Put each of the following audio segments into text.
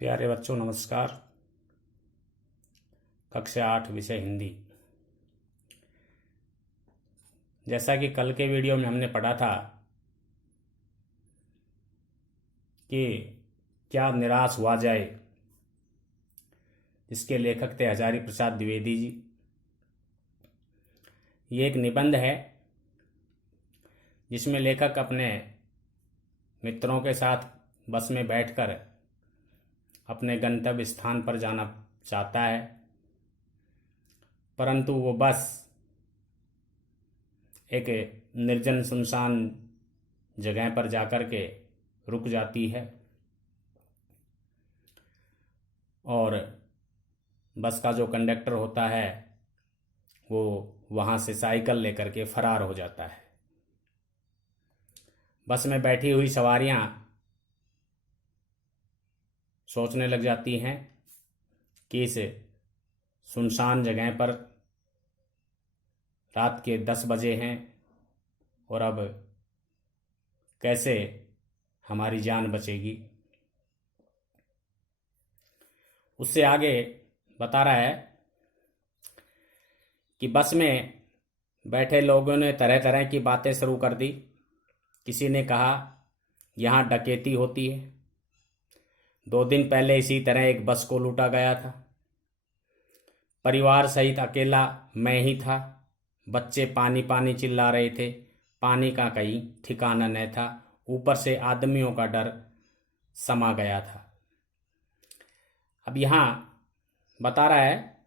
प्यारे बच्चों नमस्कार। कक्षा 8 विषय हिंदी। जैसा कि कल के वीडियो में हमने पढ़ा था कि क्या निराश हुआ जाए, जिसके लेखक थे हजारी प्रसाद द्विवेदी जी। ये एक निबंध है जिसमें लेखक अपने मित्रों के साथ बस में बैठकर अपने गंतव्य स्थान पर जाना चाहता है, परंतु वो बस एक निर्जन सुनसान जगह पर जाकर के रुक जाती है और बस का जो कंडक्टर होता है वो वहाँ से साइकिल लेकर के फरार हो जाता है। बस में बैठी हुई सवारियाँ सोचने लग जाती हैं कि इस सुनसान जगह पर रात के 10 बजे हैं और अब कैसे हमारी जान बचेगी। उससे आगे बता रहा है कि बस में बैठे लोगों ने तरह तरह की बातें शुरू कर दी। किसी ने कहा यहाँ डकैती होती है, 2 दिन पहले इसी तरह एक बस को लूटा गया था, परिवार सहित अकेला मैं ही था, बच्चे पानी पानी चिल्ला रहे थे, पानी का कहीं ठिकाना न था, ऊपर से आदमियों का डर समा गया था। अब यहाँ बता रहा है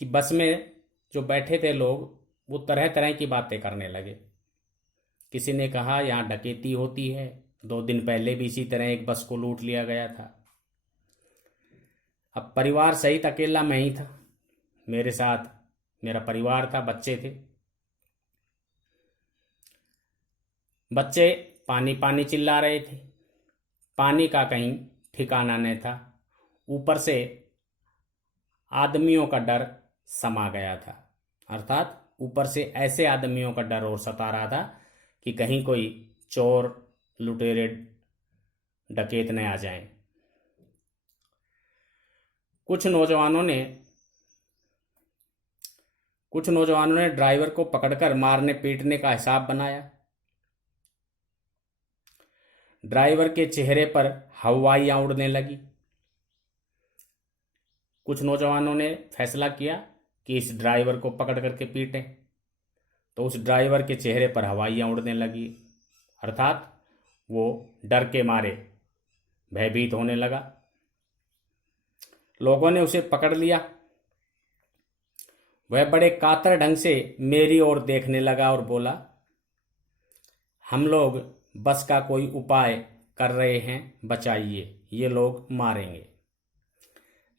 कि बस में जो बैठे थे लोग वो तरह तरह की बातें करने लगे। किसी ने कहा यहाँ डकैती होती है, 2 दिन पहले भी इसी तरह एक बस को लूट लिया गया था। अब परिवार सहित अकेला मैं ही था, मेरे साथ मेरा परिवार था, बच्चे थे। बच्चे पानी पानी चिल्ला रहे थे, पानी का कहीं ठिकाना न था, ऊपर से आदमियों का डर समा गया था। अर्थात ऊपर से ऐसे आदमियों का डर और सता रहा था कि कहीं कोई चोर लुटेरे डकैत न आ जाएं। कुछ नौजवानों ने ड्राइवर को पकड़कर मारने पीटने का हिसाब बनाया। ड्राइवर के चेहरे पर हवाइयां उड़ने लगी। कुछ नौजवानों ने फैसला किया कि इस ड्राइवर को पकड़ करके पीटें, तो उस ड्राइवर के चेहरे पर हवाइयां उड़ने लगी, अर्थात वो डर के मारे भयभीत होने लगा। लोगों ने उसे पकड़ लिया। वह बड़े कातर ढंग से मेरी ओर देखने लगा और बोला, हम लोग बस का कोई उपाय कर रहे हैं, बचाइए, ये लोग मारेंगे।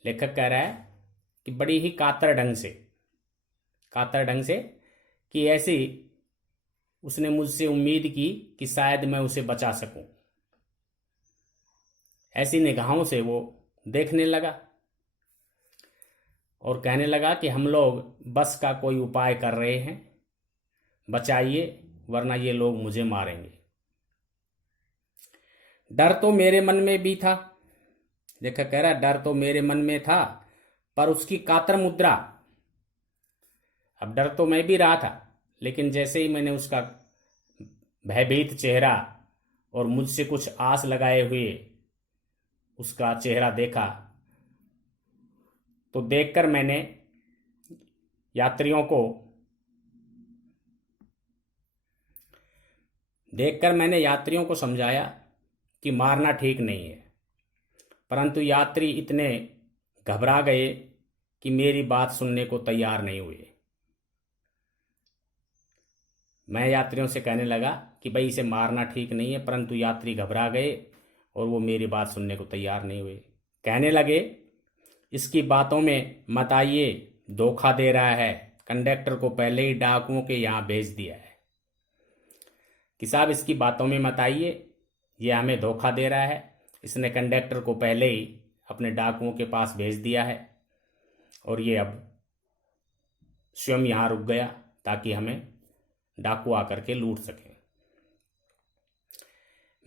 लेखक कह रहा है कि बड़ी ही कातर ढंग से कि ऐसी उसने मुझसे उम्मीद की कि शायद मैं उसे बचा सकूं। ऐसी निगाहों से वो देखने लगा और कहने लगा कि हम लोग बस का कोई उपाय कर रहे हैं, बचाइए, वरना ये लोग मुझे मारेंगे। डर तो मेरे मन में भी था, लेखक कह रहा है, डर तो मेरे मन में था, पर उसकी कातर मुद्रा, अब डर तो मैं भी रहा था, लेकिन जैसे ही मैंने उसका भयभीत चेहरा और मुझसे कुछ आस लगाए हुए उसका चेहरा देखा, तो देखकर मैंने यात्रियों को समझाया कि मारना ठीक नहीं है, परंतु यात्री इतने घबरा गए कि मेरी बात सुनने को तैयार नहीं हुए। मैं यात्रियों से कहने लगा कि भाई इसे मारना ठीक नहीं है, परंतु यात्री घबरा गए और वो मेरी बात सुनने को तैयार नहीं हुए। कहने लगे, इसकी बातों में मत आइए, धोखा दे रहा है, कंडक्टर को पहले ही डाकुओं के यहाँ भेज दिया है। कि साहब इसकी बातों में मत आइए, ये हमें धोखा दे रहा है, इसने कंडक्टर को पहले ही अपने डाकुओं के पास भेज दिया है और ये अब स्वयं यहाँ रुक गया ताकि हमें डाकू आकर के लूट सके।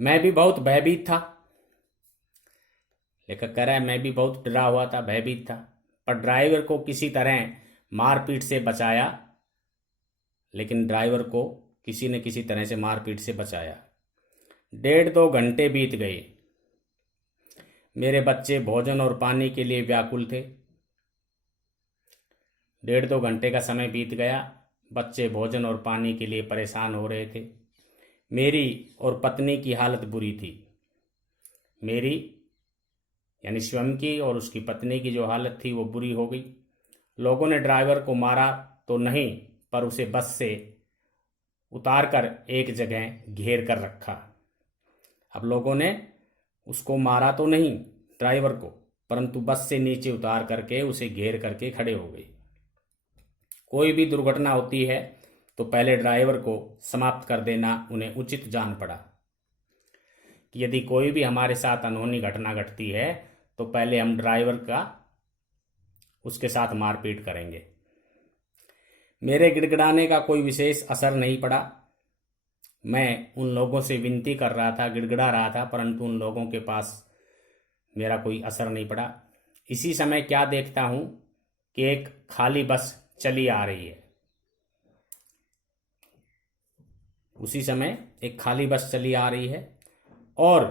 मैं भी बहुत भयभीत था, लेखक कह रहा है मैं भी बहुत डरा हुआ था, भयभीत था, पर ड्राइवर को किसी तरह मारपीट से बचाया। लेकिन ड्राइवर को किसी न किसी तरह से मारपीट से बचाया। 1.5-2 घंटे बीत गए। मेरे बच्चे भोजन और पानी के लिए व्याकुल थे। 1.5-2 घंटे का समय बीत गया। बच्चे भोजन और पानी के लिए परेशान हो रहे थे। मेरी और पत्नी की हालत बुरी थी। मेरी यानी स्वयं की और उसकी पत्नी की जो हालत थी वो बुरी हो गई। लोगों ने ड्राइवर को मारा तो नहीं, पर उसे बस से उतार कर एक जगह घेर कर रखा। अब लोगों ने उसको मारा तो नहीं, ड्राइवर को, परंतु बस से नीचे उतार करके उसे घेर करके खड़े हो गए। कोई भी दुर्घटना होती है तो पहले ड्राइवर को समाप्त कर देना उन्हें उचित जान पड़ा कि यदि कोई भी हमारे साथ अनहोनी घटना घटती है तो पहले हम ड्राइवर का उसके साथ मारपीट करेंगे। मेरे गिड़गिड़ाने का कोई विशेष असर नहीं पड़ा। मैं उन लोगों से विनती कर रहा था, गिड़गिड़ा रहा था, परंतु उन लोगों के पास मेरा कोई असर नहीं पड़ा। इसी समय क्या देखता हूं कि एक खाली बस चली आ रही है। उसी समय एक खाली बस चली आ रही है और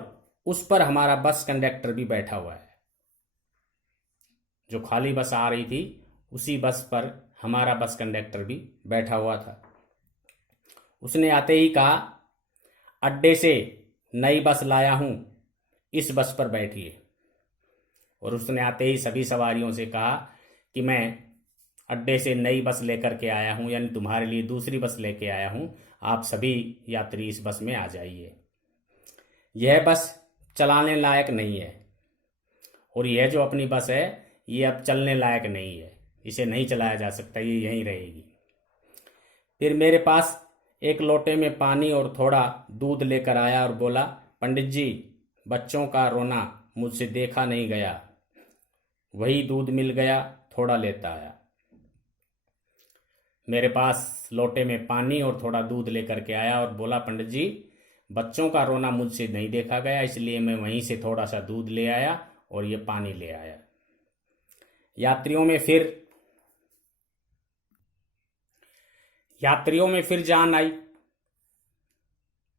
उस पर हमारा बस कंडक्टर भी बैठा हुआ है। जो खाली बस आ रही थी उसी बस पर हमारा बस कंडक्टर भी बैठा हुआ था। उसने आते ही कहा, अड्डे से नई बस लाया हूं, इस बस पर बैठिए। और उसने आते ही सभी सवारियों से कहा कि मैं अड्डे से नई बस लेकर के आया हूं, यानी तुम्हारे लिए दूसरी बस लेके आया हूं, आप सभी यात्री इस बस में आ जाइए। यह बस चलाने लायक नहीं है और यह जो अपनी बस है ये अब चलने लायक नहीं है, इसे नहीं चलाया जा सकता, ये यहीं रहेगी। फिर मेरे पास एक लोटे में पानी और थोड़ा दूध लेकर आया और बोला, पंडित जी, बच्चों का रोना मुझसे देखा नहीं गया। वही दूध मिल गया, थोड़ा लेता आया। मेरे पास लोटे में पानी और थोड़ा दूध लेकर के आया और बोला, पंडित जी, बच्चों का रोना मुझसे नहीं देखा गया, इसलिए मैं वहीं से थोड़ा सा दूध ले आया और ये पानी ले आया। यात्रियों में फिर जान आई।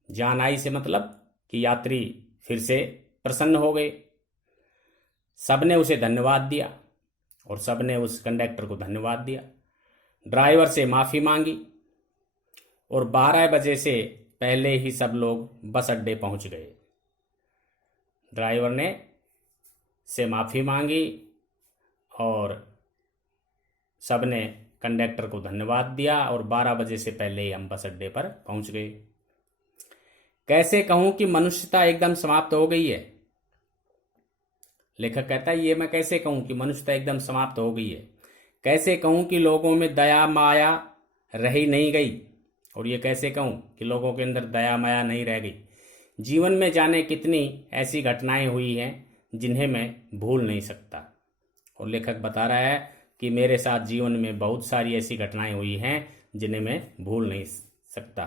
जान आई से मतलब कि यात्री फिर से प्रसन्न हो गए। सबने उसे धन्यवाद दिया और सबने उस कंडक्टर को धन्यवाद दिया। ड्राइवर से माफ़ी मांगी और 12 बजे से पहले ही सब लोग बस अड्डे पहुंच गए। ड्राइवर ने से माफ़ी मांगी और सबने कंडक्टर को धन्यवाद दिया और 12 बजे से पहले ही हम बस अड्डे पर पहुंच गए। कैसे कहूं कि मनुष्यता एकदम समाप्त हो गई है। लेखक कहता है, ये मैं कैसे कहूं कि मनुष्यता एकदम समाप्त हो गई है। कैसे कहूं कि लोगों में दया माया रही नहीं गई। और ये कैसे कहूं कि लोगों के अंदर दया माया नहीं रह गई। जीवन में जाने कितनी ऐसी घटनाएं हुई हैं जिन्हें मैं भूल नहीं सकता। और लेखक बता रहा है कि मेरे साथ जीवन में बहुत सारी ऐसी घटनाएं हुई हैं जिन्हें मैं भूल नहीं सकता।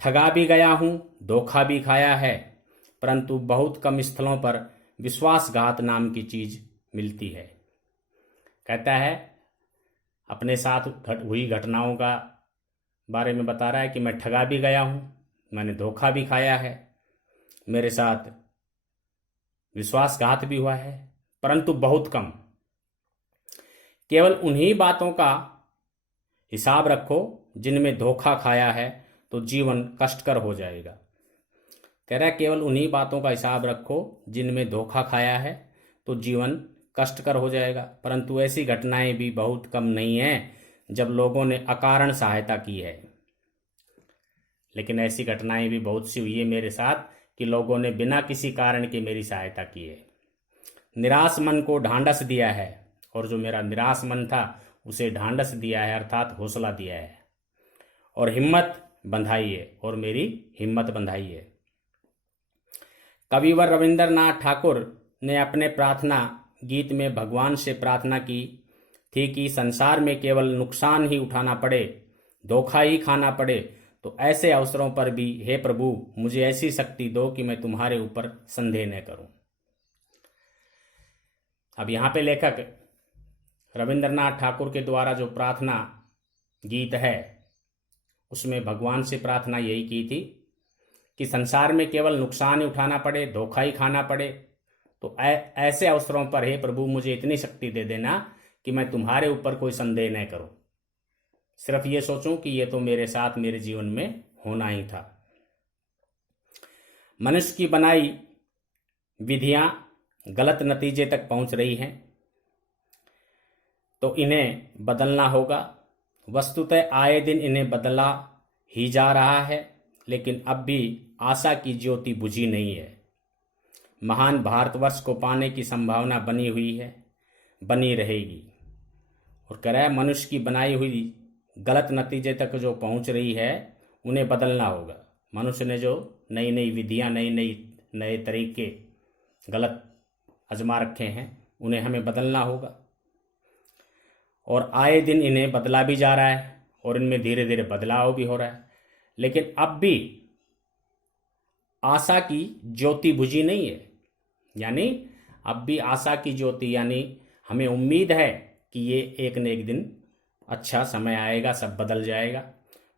ठगा भी गया हूं, धोखा भी खाया है, परंतु बहुत कम स्थलों पर विश्वासघात नाम की चीज मिलती है। कहता है अपने साथ हुई घटनाओं का बारे में बता रहा है कि मैं ठगा भी गया हूं, मैंने धोखा भी खाया है, मेरे साथ विश्वासघात भी हुआ है, परंतु बहुत कम। केवल उन्हीं बातों का हिसाब रखो जिनमें धोखा खाया है तो जीवन कष्टकर हो जाएगा। कह रहा है केवल उन्हीं बातों का हिसाब रखो जिनमें धोखा खाया है तो जीवन कष्टकर हो जाएगा। परंतु ऐसी घटनाएं भी बहुत कम नहीं हैं जब लोगों ने अकारण सहायता की है। लेकिन ऐसी घटनाएं भी बहुत सी हुई है मेरे साथ कि लोगों ने बिना किसी कारण के मेरी सहायता की है। निराश मन को ढांढस दिया है और जो मेरा निराश मन था उसे ढांढस दिया है, अर्थात हौसला दिया है और हिम्मत बंधाई है और मेरी हिम्मत बंधाई है। कविवर रविंद्रनाथ ठाकुर ने अपने प्रार्थना गीत में भगवान से प्रार्थना की थी कि संसार में केवल नुकसान ही उठाना पड़े, धोखा ही खाना पड़े, तो ऐसे अवसरों पर भी हे प्रभु मुझे ऐसी शक्ति दो कि मैं तुम्हारे ऊपर संदेह न करूं। अब यहाँ पे लेखक रविंद्रनाथ ठाकुर के द्वारा जो प्रार्थना गीत है उसमें भगवान से प्रार्थना यही की थी कि संसार में केवल नुकसान ही उठाना पड़े, धोखा ही खाना पड़े, तो ऐसे अवसरों पर हे प्रभु मुझे इतनी शक्ति दे देना कि मैं तुम्हारे ऊपर कोई संदेह न करूं, सिर्फ ये सोचूं कि ये तो मेरे साथ मेरे जीवन में होना ही था। मनुष्य की बनाई विधियां गलत नतीजे तक पहुंच रही हैं, तो इन्हें बदलना होगा। वस्तुतः आए दिन इन्हें बदला ही जा रहा है, लेकिन अब भी आशा की ज्योति बुझी नहीं है। महान भारतवर्ष को पाने की संभावना बनी हुई है, बनी रहेगी। और कह रहा है मनुष्य की बनाई हुई गलत नतीजे तक जो पहुंच रही है उन्हें बदलना होगा। मनुष्य ने जो नई नई विधियां, नए तरीके गलत आजमा रखे हैं उन्हें हमें बदलना होगा। और आए दिन इन्हें बदला भी जा रहा है और इनमें धीरे धीरे बदलाव भी हो रहा है, लेकिन अब भी आशा की ज्योति बुझी नहीं है। यानी अब भी आशा की ज्योति, यानी हमें उम्मीद है कि ये एक न एक दिन अच्छा समय आएगा, सब बदल जाएगा।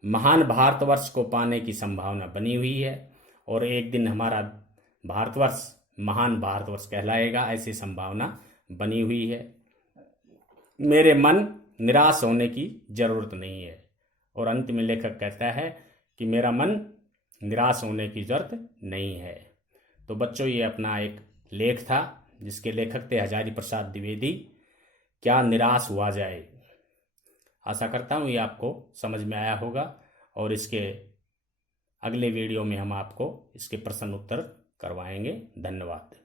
महान भारतवर्ष को पाने की संभावना बनी हुई है और एक दिन हमारा भारतवर्ष महान भारतवर्ष कहलाएगा, ऐसी संभावना बनी हुई है। मेरे मन निराश होने की जरूरत नहीं है। और अंत में लेखक कहता है कि मेरा मन निराश होने की जरूरत नहीं है। तो बच्चों, ये अपना एक लेख था जिसके लेखक थे हजारी प्रसाद द्विवेदी, क्या निराश हुआ जाए। आशा करता हूँ ये आपको समझ में आया होगा और इसके अगले वीडियो में हम आपको इसके प्रश्न उत्तर करवाएंगे। धन्यवाद।